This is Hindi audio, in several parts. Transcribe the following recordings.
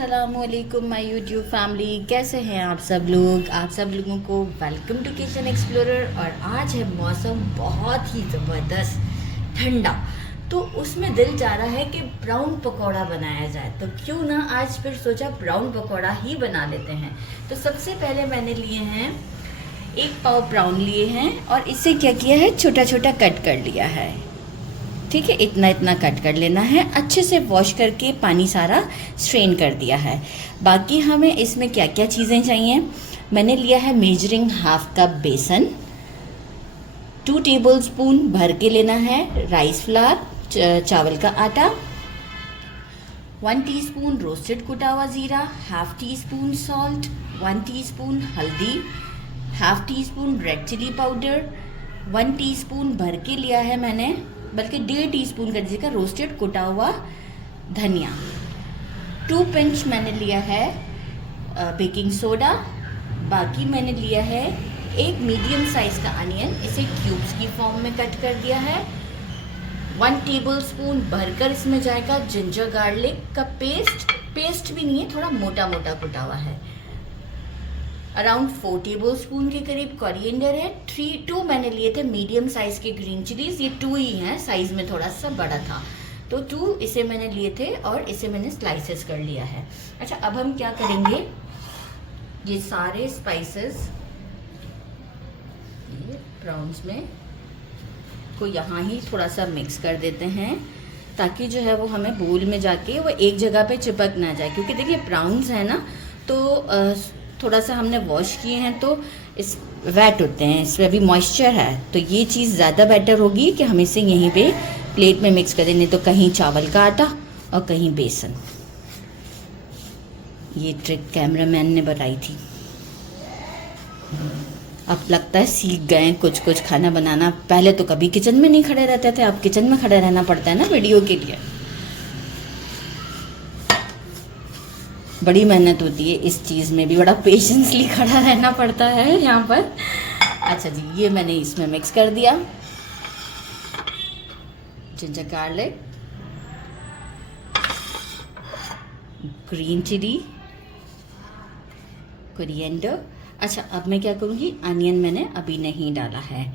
अस्सलामुअलैकुम माय यूट्यूब फैमिली, कैसे हैं आप सब लोग। आप सब लोगों को वेलकम टू किचन एक्सप्लोरर। और आज है मौसम बहुत ही ज़बरदस्त ठंडा, तो उसमें दिल चाह रहा है कि ब्राउन पकौड़ा बनाया जाए। तो क्यों ना आज फिर सोचा ब्राउन पकौड़ा ही बना लेते हैं। तो सबसे पहले मैंने लिए हैं 1 पाव ब्राउन लिए हैं और इसे क्या किया है, छोटा छोटा कट कर लिया है। ठीक है, इतना इतना कट कर लेना है। अच्छे से वॉश करके पानी सारा स्ट्रेन कर दिया है। बाकी हमें इसमें क्या क्या चीज़ें चाहिए, मैंने लिया है मेजरिंग हाफ कप बेसन, 2 टेबलस्पून भर के लेना है राइस फ्लावर चावल का आटा, 1 टीस्पून रोस्टेड कुटा हुआ ज़ीरा, half teaspoon salt, 1 teaspoon हल्दी, half teaspoon red chilli powder, 1 teaspoon भर के लिया है मैंने, बल्कि 1.5 टीस्पून कर दीजिएगा रोस्टेड कुटा हुआ धनिया, 2 पिंच मैंने लिया है बेकिंग सोडा। बाकी मैंने लिया है 1 मीडियम साइज़ का अनियन, इसे क्यूब्स की फॉर्म में कट कर दिया है। 1 टेबलस्पून भरकर इसमें जाएगा जिंजर गार्लिक का पेस्ट भी नहीं है, थोड़ा मोटा मोटा कुटा हुआ है। अराउंड 4 टेबलस्पून के करीब कोरिएंडर है। 2 मैंने लिए थे मीडियम साइज़ के ग्रीन चिलीज़, ये 2 ही हैं, साइज़ में थोड़ा सा बड़ा था तो 2 इसे मैंने लिए थे और इसे मैंने स्लाइसेस कर लिया है। अच्छा, अब हम क्या करेंगे, ये सारे स्पाइसेस ये ब्राउन्स में को यहाँ ही थोड़ा सा मिक्स कर देते हैं, ताकि जो है वो हमें बोल में जाके वो एक जगह पे चिपक ना जाए। क्योंकि देखिए ब्राउन्स है ना, तो थोड़ा सा हमने वॉश किए हैं तो इस वेट होते हैं, इसमें अभी मॉइस्चर है, तो ये चीज़ ज़्यादा बेटर होगी कि हम इसे यहीं पे प्लेट में मिक्स करें, नहीं तो कहीं चावल का आटा और कहीं बेसन। ये ट्रिक कैमरामैन ने बताई थी। अब लगता है सीख गए कुछ कुछ खाना बनाना। पहले तो कभी किचन में नहीं खड़े रहते थे, अब किचन में खड़े रहना पड़ता है ना वीडियो के लिए। बड़ी मेहनत होती है इस चीज़ में भी, बड़ा पेशेंसली खड़ा रहना पड़ता है यहाँ पर। अच्छा जी, ये मैंने इसमें मिक्स कर दिया ginger garlic, green chilli, coriander. अच्छा, अब मैं क्या करूँगी, अनियन मैंने अभी नहीं डाला है,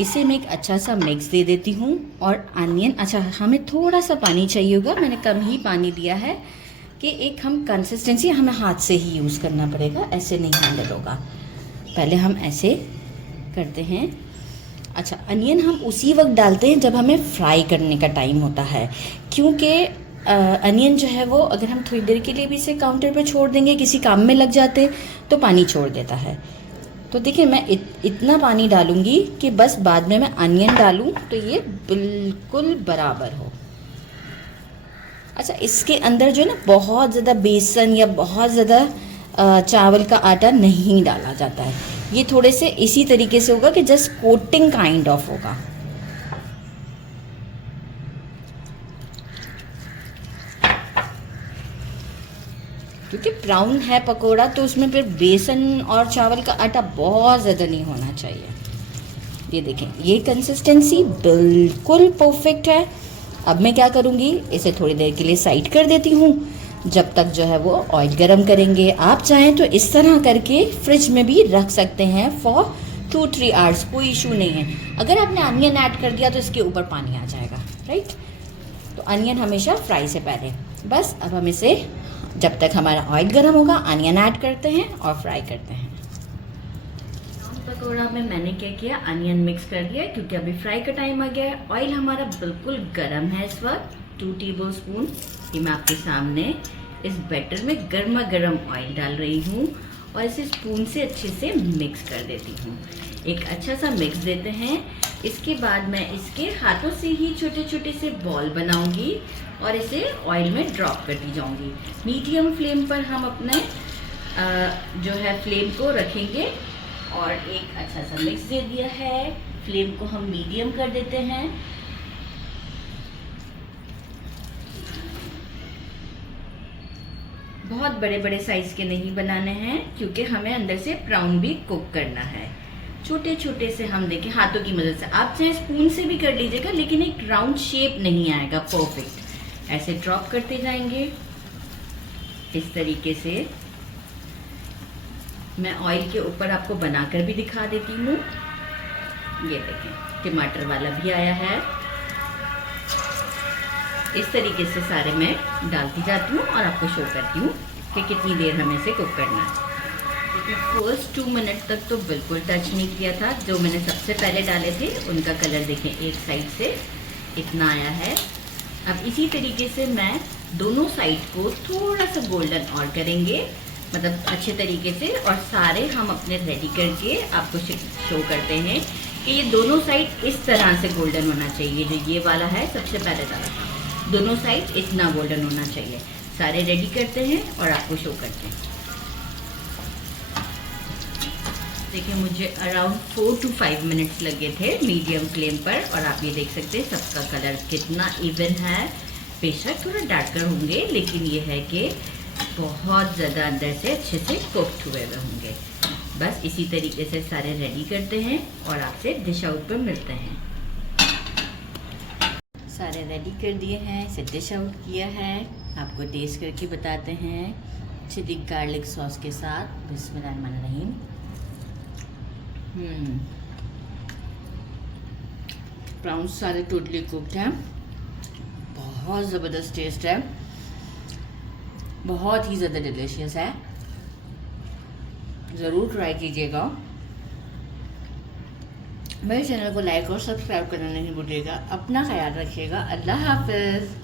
इसे मैं एक अच्छा सा मिक्स दे देती हूँ। और अनियन, अच्छा हमें थोड़ा सा पानी चाहिए होगा, मैंने कम ही पानी दिया है कि एक हम कंसिस्टेंसी हमें हाथ से ही यूज़ करना पड़ेगा, ऐसे नहीं हैंडल होगा। पहले हम ऐसे करते हैं। अच्छा, अनियन हम उसी वक्त डालते हैं जब हमें फ्राई करने का टाइम होता है, क्योंकि अनियन जो है वो अगर हम थोड़ी देर के लिए भी इसे काउंटर पे छोड़ देंगे, किसी काम में लग जाते तो पानी छोड़ देता है। तो देखिए मैं इतना पानी डालूँगी कि बस बाद में मैं अनियन डालूँ तो ये बिल्कुल बराबर हो। अच्छा, इसके अंदर जो है ना बहुत ज़्यादा बेसन या बहुत ज़्यादा चावल का आटा नहीं डाला जाता है, ये थोड़े से इसी तरीके से होगा कि जस्ट कोटिंग काइंड ऑफ होगा। क्योंकि ब्राउन है पकोड़ा तो उसमें फिर बेसन और चावल का आटा बहुत ज़्यादा नहीं होना चाहिए। ये देखें, ये कंसिस्टेंसी बिल्कुल परफेक्ट है। अब मैं क्या करूँगी, इसे थोड़ी देर के लिए साइड कर देती हूँ जब तक जो है वो ऑयल गरम करेंगे। आप चाहें तो इस तरह करके फ्रिज में भी रख सकते हैं फॉर 2-3 आवर्स, कोई इशू नहीं है। अगर आपने अनियन ऐड कर दिया तो इसके ऊपर पानी आ जाएगा, राइट। तो अनियन हमेशा फ्राई से पहले। बस अब हम इसे जब तक हमारा ऑयल गरम होगा अनियन ऐड करते हैं और फ्राई करते हैं। पकौड़ा में मैंने क्या किया, अनियन मिक्स कर दिया क्योंकि अभी फ्राई का टाइम आ गया है। ऑयल हमारा बिल्कुल गरम है इस वक्त, 2 टेबलस्पून ये मैं आपके सामने इस बैटर में गर्मा गर्म ऑयल डाल रही हूँ और इसे स्पून से अच्छे से मिक्स कर देती हूँ। एक अच्छा सा मिक्स देते हैं। इसके बाद मैं इसके हाथों से ही छोटे छोटे से बॉल बनाऊंगी और इसे ऑयल में ड्रॉप करती जाऊंगी। मीडियम फ्लेम पर हम अपने जो है फ्लेम को रखेंगे और एक अच्छा सा मिक्स दे दिया है। फ्लेम को हम मीडियम कर देते हैं। बहुत बड़े बड़े साइज के नहीं बनाने हैं क्योंकि हमें अंदर से ब्राउन भी कुक करना है। छोटे छोटे से हम देखें हाथों की मदद से, आप चाहे स्पून से भी कर लीजिएगा, लेकिन एक राउंड शेप नहीं आएगा परफेक्ट। ऐसे ड्रॉप करते जाएंगे। इस तरीके से मैं ऑयल के ऊपर आपको बनाकर भी दिखा देती हूँ। ये देखें, टमाटर वाला भी आया है। इस तरीके से सारे मैं डालती जाती हूँ और आपको शो करती हूँ कि कितनी देर हमें इसे कुक करना है। देखिए फर्स्ट 2 मिनट तक तो बिल्कुल टच नहीं किया था। जो मैंने सबसे पहले डाले थे उनका कलर देखें, एक साइड से इतना आया है। अब इसी तरीके से मैं दोनों साइड को थोड़ा सा गोल्डन और करेंगे, मतलब अच्छे तरीके से, और सारे हम अपने रेडी करके आपको शो करते हैं कि ये दोनों साइड इस तरह से गोल्डन होना चाहिए। जो ये वाला है सबसे पहले डाला था, दोनों साइड इतना गोल्डन होना चाहिए। सारे रेडी करते हैं और आपको शो करते हैं। देखिए मुझे अराउंड 4 to 5 मिनट्स लगे थे मीडियम फ्लेम पर, और आप ये देख सकते हैं सबका कलर कितना इवन है। बेशक थोड़ा डार्कर होंगे, लेकिन ये है कि बहुत ज़्यादा अंदर से अच्छे से कुक्ड हुए होंगे। बस इसी तरीके से सारे रेडी करते हैं और आपसे डिश आउट पर मिलते हैं। सारे रेडी कर दिए हैं, इसे डिश आउट किया है, आपको टेस्ट करके बताते हैं चिली गार्लिक सॉस के साथ। बिस्मिल्लाहिर्रहमानिर्रहीम। प्राउंस सारे टोटली कुक्ड हैं, बहुत ज़बरदस्त टेस्ट है, बहुत ही ज़्यादा डिलीशियस है। ज़रूर ट्राई कीजिएगा। मेरे चैनल को लाइक और सब्सक्राइब करना नहीं भूलिएगा। अपना ख्याल रखिएगा। अल्लाह हाफ़िज़।